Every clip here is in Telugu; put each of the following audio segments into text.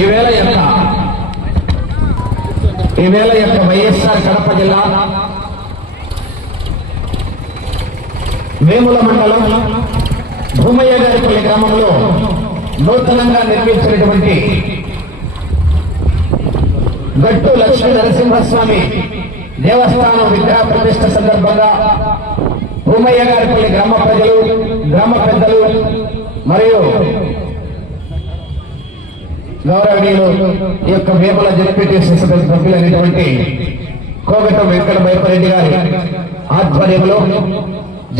ఈవేళ యొక్క వైఎస్ఆర్ కడప జిల్లా వేముల మండలం భూమయ్య గారిపల్లి గ్రామంలో నూతనంగా నిర్మించినటువంటి గట్టు లక్ష్మీ నరసింహస్వామి దేవస్థానం విగ్రహ ప్రతిష్ఠ సందర్భంగా భూమయ్య గారిపల్లి గ్రామ ప్రజలు, గ్రామ పెద్దలు మరియు గౌరవనీయులు ఈ యొక్క వేముల జడ్పీటీసీ సభ్యులైనటువంటి కోగట వెంకట భైపరెడ్డి గారి ఆధ్వర్యంలో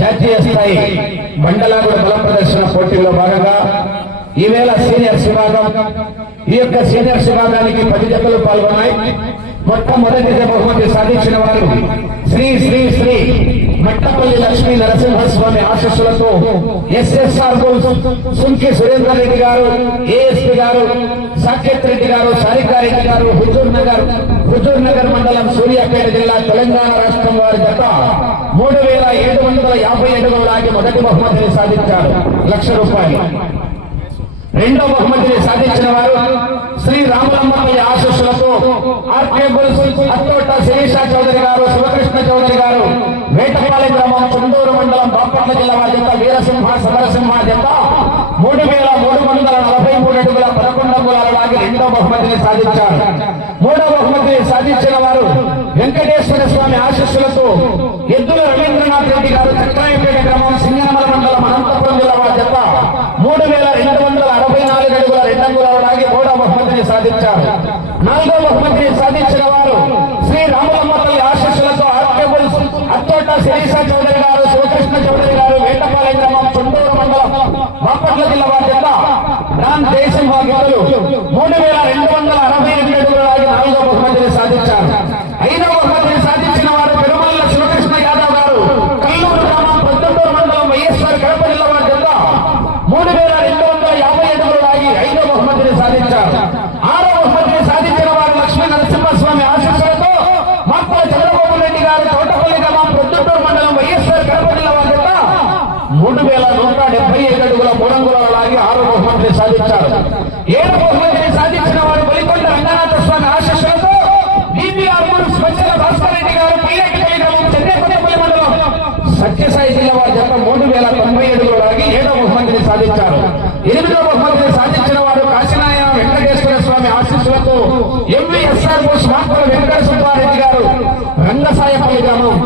జాతీయ స్థాయి మండలాల బల ప్రదర్శన పోటీల్లో భాగంగా ఈవేళ సీనియర్స్ విభాగం, ఈ యొక్క సీనియర్స్ విభాగానికి 10 జతలు పాల్గొన్నాయి. మొట్టమొదటి బహుమతి సాధించిన వారు శ్రీ శ్రీ శ్రీ మట్టపల్లి లక్ష్మీ నరసింహస్వామి ఆశీస్సులతో ఎస్ఎస్ఆర్ సుంకి సురేందర్ రెడ్డి గారు, ఏఎస్పీ గారు, సాకేత్ రెడ్డి గారు, సారికారెడ్డి గారు, హుజూర్ నగర్ మండలం సూర్యాపేట జిల్లా తెలంగాణ రాష్ట్రం వారి జత 3750 అడుగులు లాగి మొదటి బహుమతిని సాధించారు, ₹1,00,000. రెండో బహుమతిని సాధించిన వారు శ్రీ రామలమ్మపల్లి ఆశీస్సులతో ఆర్కే బుల్స్ అత్తోట శిరీషా చౌదరి గారు, శివకృష్ణ చౌదరి గారు, వేటపాలెం గ్రామం చుండూరు మండలం బాపట్ల జిల్లా వారి జత వీరసింహ సమరసింహ జత 3343 అడుగుల 11 అంగుళాల లాగి రెండో బహుమతిని సాధించారు. మూడో బహుమతిని సాధించిన వారు వెంకటేశ్వర స్వామి ఆశీస్సులతో ఎద్దుల రవీంద్రనాథ్ రెడ్డి గారు, చక్రాయపేట గ్రామం సింగనమల మండలం అనంతపురం జిల్లా వారి జత 3264 అడుగుల 2 అంగుళాల లాగి మూడో బహుమతిని సాధించారు. నాలుగో బహుమతిని సాధించిన వారు శ్రీ రామలమ్మపల్లి ఆశీస్సులతో ఆర్కేబుల్స్ అత్తోట శిరీషా చౌదరి గారు, శివకృష్ణ చౌదరి గారు, వేటపాలెం గ్రామం చుండూరు మండలం బాపట్ల జిల్లా వారి జత రామ్ జయసింహ గౌలు 3262 అడుగుల లాగి నాలుగో బహుమతిని సాధించారు. ఐదవ బహుమతిని సాధించిన వారు పెరుమల్ల శివకృష్ణ యాదవ్ గారు, కల్లూరు గ్రామం పొద్దుటూరు మండలం వైఎస్ఆర్ కడప జిల్లా వారి జత 3250 అడుగులు లాగి ఐదో బహుమతిని సాధించారు. ఆరో బహుమతిని సాధించిన వారు లక్ష్మీ నరసింహస్వామి ఆశీస్సులతో మాత్ర చంద్రబాబు రెడ్డి గారు, తోటపల్లి గ్రామం పొద్దుటూరు మండలం వైఎస్ఆర్ కడప జిల్లా వారి జత 3175 అడుగుల 3 అంగుళాల లాగి ఆరో బహుమతిని సాధించారు. ఏడో బహుమతిని సాధించిన వారు బలికొండ రంగనాథ స్వామి ఆశీస్సులతో డిపిఆర్ స్వచ్ఛల భాస్కర్ రెడ్డి గారు, పీరెడ్డిపల్లి గ్రామం చెన్నైపల్లి మండలం సత్యసాయి జిల్లా వారి జత 3090 అడుగులు లాగి ఏడో బహుమతిని సాధించారు. ఎనిమిదో బహుమతిని సాధించిన వారు కాశీనాయ వెంకటేశ్వర స్వామి ఆశీస్సులతో ఎంవీఎస్ఆర్ మాత్ర వెంకట సుబ్బారెడ్డి గారు, రంగసాయపల్లి గ్రామం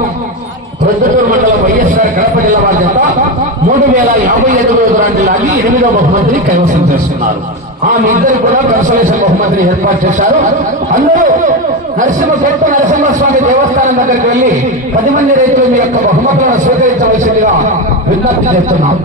ప్రొద్దుటూరు మండలం వైఎస్ఆర్ కడప జిల్లా వారి జత 3050 అడుగుల దూరాన్ని లాగి ఎనిమిదో బహుమతిని కైవసం చేస్తున్నారు. ఆమె ఇద్దరు కూడా కన్సలేషన్ బహుమతిని ఏర్పాటు చేశారు. అందరూ నరసింహస్వామి దేవస్థానం దగ్గరికి వెళ్లి 10 మంది రైతులు మీ యొక్క బహుమతులను స్వీకరించవలసిందిగా విజ్ఞప్తి చేస్తున్నాం.